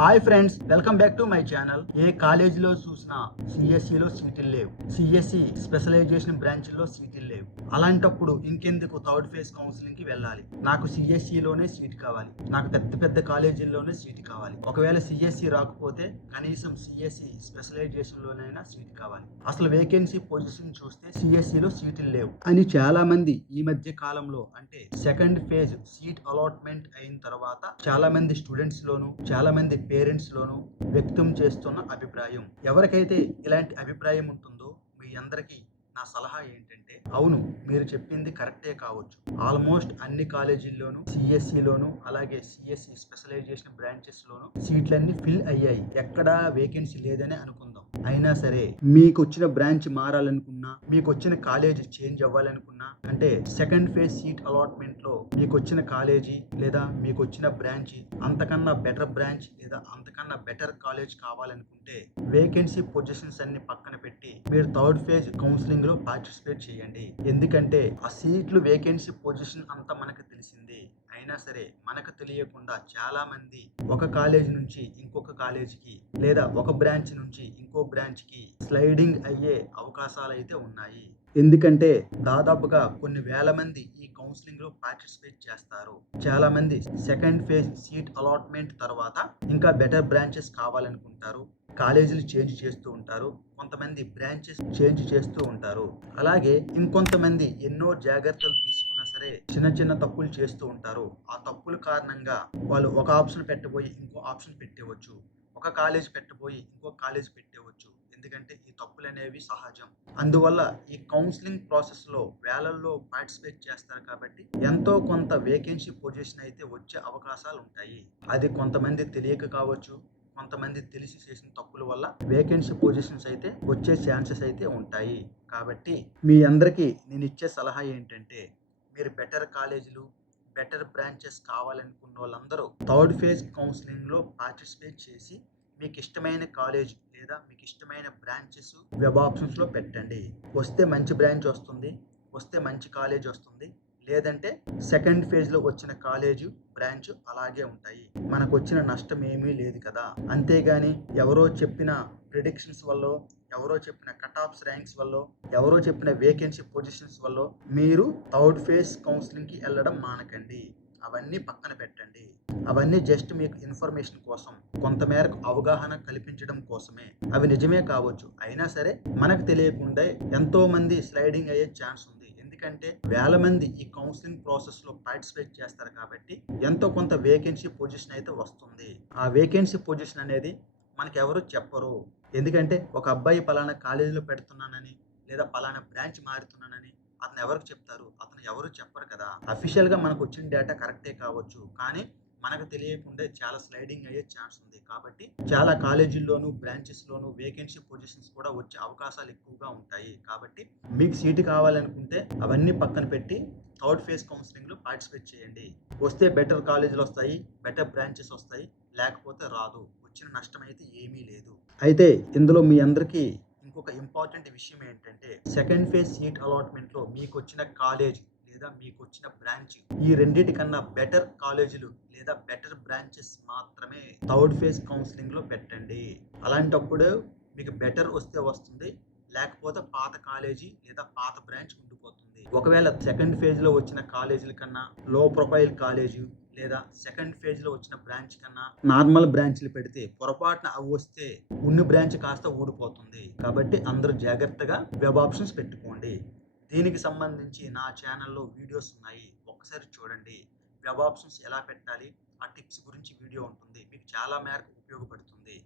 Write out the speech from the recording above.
Hi friends welcome back to my channel ఏ కాలేజీలో చూసినా సిఎస్సిలో సీట్లు లేవు. సిఎస్సి స్పెషలైజేషన్ బ్రాంచ్లో సీట్లు లేవు. అలాంటప్పుడు ఇంకెందుకు థర్డ్ ఫేజ్ కౌన్సిలింగ్కి వెళ్ళాలి? నాకు సిఎస్సిలోనే సీట్ కావాలి. నాకు పెద్ద పెద్ద కాలేజీల్లోనే సీట్ కావాలి. ఒకవేళ సిఎస్సి రాకపోతే కనీసం సిఎస్సి స్పెషలైజేషన్ లోనైనా సీట్ కావాలి. అసలు వేకెన్సీ పొజిషన్ చూస్తే సిఎస్సిలో సీట్లు లేవు. అని చాలా మంది ఈ మధ్య కాలంలో అంటే సెకండ్ ఫేజ్ సీట్ అలాట్మెంట్ అయిన తర్వాత చాలా మంది స్టూడెంట్స్ లోను చాలా మంది పేరెంట్స్లోనూ వ్యక్తం చేస్తున్న అభిప్రాయం. ఎవరికైతే ఇలాంటి అభిప్రాయం ఉంటుందో మీ అందరికీ నా సలహా ఏంటంటే అవును మీరు చెప్పింది కరెక్టే కావచ్చు. ఆల్మోస్ట్ అన్ని కాలేజీల్లోనూ సిఎస్సిలోను అలాగే సిఎస్సి స్పెషలైజేషన్ బ్రాంచెస్లోను సీట్లన్నీ ఫిల్ అయ్యాయి. ఎక్కడా వేకెన్సీ లేదని అనుకుందాం. అయినా సరే మీకు వచ్చిన బ్రాంచ్ మారాలనుకున్నా మీకు వచ్చిన కాలేజ్ చేంజ్ అవ్వాలనుకున్నా అంటే సెకండ్ ఫేజ్ సీట్ అలాట్మెంట్లో మీకు వచ్చిన కాలేజీ లేదా మీకు వచ్చిన బ్రాంచ్ అంతకన్నా బెటర్ బ్రాంచ్ లేదా అంతకన్నా బెటర్ కాలేజ్ కావాలనుకుంటే వేకెన్సీ పొజిషన్స్ అన్ని పక్కన పెట్టి మీరు థర్డ్ ఫేజ్ కౌన్సిలింగ్లో పార్టిసిపేట్ చేయండి. ఎందుకంటే ఆ సీట్లు వేకెన్సీ పొజిషన్ అంతా మనకు తెలిసింది. అయినా సరే మనకు తెలియకుండా చాలామంది ఒక కాలేజ్ నుంచి ఇంకొక కాలేజీకి లేదా ఒక బ్రాంచ్ నుంచి ఇంకో బ్రాంచ్కి స్లైడింగ్ అయ్యే అవకాశాలు అయితే ఉన్నాయి. ఎందుకంటే దాదాపుగా కొన్ని వేల మంది ఈ కౌన్సిలింగ్లో పార్టిసిపేట్ చేస్తారు. చాలా మంది సెకండ్ ఫేజ్ సీట్ అలాట్మెంట్ తర్వాత ఇంకా బెటర్ బ్రాంచెస్ కావాలనుకుంటారు. కాలేజీలు చేంజ్ చేస్తూ ఉంటారు. కొంతమంది బ్రాంచెస్ చేంజ్ చేస్తూ ఉంటారు. అలాగే ఇంకొంతమంది ఎన్నో జాగ్రత్తలు తీసుకుంటారు సరే చిన్న చిన్న తప్పులు చేస్తూ ఉంటారు. ఆ తప్పుల కారణంగా వాళ్ళు ఒక ఆప్షన్ పెట్టబోయి ఇంకో ఆప్షన్ పెట్టేవచ్చు. ఒక కాలేజ్ పెట్టబోయి ఇంకో కాలేజ్ పెట్టేవచ్చు. ఎందుకంటే ఈ తప్పులు అనేవి సహజం. అందువల్ల ఈ కౌన్సిలింగ్ ప్రాసెస్లో వేలల్లో పార్టిసిపేట్ చేస్తారు కాబట్టి ఎంతో కొంత వేకెన్సీ పొజిషన్ అయితే వచ్చే అవకాశాలు ఉంటాయి. అది కొంతమంది తెలియక కావచ్చు కొంతమంది తెలిసి చేసిన తప్పుల వల్ల వేకెన్సీ పొజిషన్స్ అయితే వచ్చే ఛాన్సెస్ అయితే ఉంటాయి. కాబట్టి మీ అందరికీ నేను ఇచ్చే సలహా ఏంటంటే మీరు బెటర్ కాలేజీలు బెటర్ బ్రాంచెస్ కావాలనుకున్న వాళ్ళందరూ థర్డ్ ఫేజ్ కౌన్సిలింగ్లో పార్టిసిపేట్ చేసి మీకు ఇష్టమైన కాలేజ్ లేదా మీకు ఇష్టమైన బ్రాంచెస్ వెబ్ ఆప్షన్స్లో పెట్టండి. వస్తే మంచి బ్రాంచ్ వస్తుంది వస్తే మంచి కాలేజ్ వస్తుంది లేదంటే సెకండ్ ఫేజ్లో వచ్చిన కాలేజ్ బ్రాంచ్ అలాగే ఉంటాయి. మనకు వచ్చిన నష్టం ఏమీ లేదు కదా. అంతేగాని ఎవరో చెప్పిన ప్రిడిక్షన్స్ వల్ల ఎవరో చెప్పిన కట్ ఆఫ్స్ ర్యాంక్స్ వల్ల ఎవరో చెప్పిన వేకెన్సీ పొజిషన్స్ వల్ల మీరు థర్డ్ ఫేజ్ కౌన్సిలింగ్కి వెళ్ళడం మానకండి. అవన్నీ పక్కన పెట్టండి. అవన్నీ జస్ట్ మీకు ఇన్ఫర్మేషన్ కోసం కొంతమేరకు అవగాహన కల్పించడం కోసమే. అవి నిజమే కావచ్చు. అయినా సరే మనకు తెలియకుండా ఎంతో మంది స్లైడింగ్ అయ్యే ఛాన్స్ ఉంది. ఎందుకంటే వేల మంది ఈ కౌన్సిలింగ్ ప్రాసెస్లో పార్టిసిపేట్ చేస్తారు కాబట్టి ఎంతో కొంత వేకెన్సీ పొజిషన్ అయితే వస్తుంది. ఆ వేకెన్సీ పొజిషన్ అనేది మనకెవరు ఎవరు చెప్పరు. ఎందుకంటే ఒక అబ్బాయి పలానా కాలేజీలో పెడుతున్నానని లేదా పలానా బ్రాంచ్ మారుతున్నానని అతను ఎవరికి చెప్తారు? అతను ఎవరు చెప్పరు కదా. అఫీషియల్గా మనకు వచ్చిన డేటా కరెక్టే కావచ్చు. కానీ మనకు తెలియకుండా చాలా స్లైడింగ్ అయ్యే ఛాన్స్ ఉంది. కాబట్టి చాలా కాలేజీల్లోనూ బ్రాంచెస్లోనూ వేకెన్సీ పొజిషన్స్ కూడా వచ్చే అవకాశాలు ఎక్కువగా ఉంటాయి. కాబట్టి మీకు సీటు కావాలనుకుంటే అవన్నీ పక్కన పెట్టి థర్డ్ ఫేజ్ కౌన్సిలింగ్లో పార్టిసిపేట్ చేయండి. వస్తే బెటర్ కాలేజీలు వస్తాయి బెటర్ బ్రాంచెస్ వస్తాయి లేకపోతే రాదు. వచ్చిన నష్టం అయితే ఏమీ లేదు. అయితే ఇందులో మీ అందరికీ ఇంకొక ఇంపార్టెంట్ విషయం ఏంటంటే సెకండ్ ఫేజ్ సీట్ అలాట్మెంట్లో మీకు వచ్చిన కాలేజ్ లేదా మీకు వచ్చిన బ్రాంచ్ ఈ రెండింటి కన్నా బెటర్ కాలేజీలు లేదా బెటర్ బ్రాంచెస్ మాత్రమే థర్డ్ ఫేజ్ కౌన్సిలింగ్లో పెట్టండి. అలాంటప్పుడు మీకు బెటర్ వస్తే వస్తుంది లేకపోతే పాత కాలేజీ లేదా పాత బ్రాంచ్ ఉండిపోతుంది. ఒకవేళ సెకండ్ ఫేజ్లో వచ్చిన కాలేజీల కన్నా లో ప్రొఫైల్ కాలేజీ లేదా సెకండ్ ఫేజ్లో వచ్చిన బ్రాంచ్ కన్నా నార్మల్ బ్రాంచ్లు పెడితే పొరపాటున అవి వస్తే ఉన్న బ్రాంచ్ కాస్త ఓడిపోతుంది కాబట్టి అందరూ జాగ్రత్తగా వెబ్ ఆప్షన్స్ పెట్టుకోండి. దీనికి సంబంధించి నా ఛానల్లో వీడియోస్ ఉన్నాయి. ఒక్కసారి చూడండి. వెబ్ ఆప్షన్స్ ఎలా పెట్టాలి? ఆ టిప్స్ గురించి వీడియో ఉంటుంది. మీకు చాలా మేరకు ఉపయోగపడుతుంది.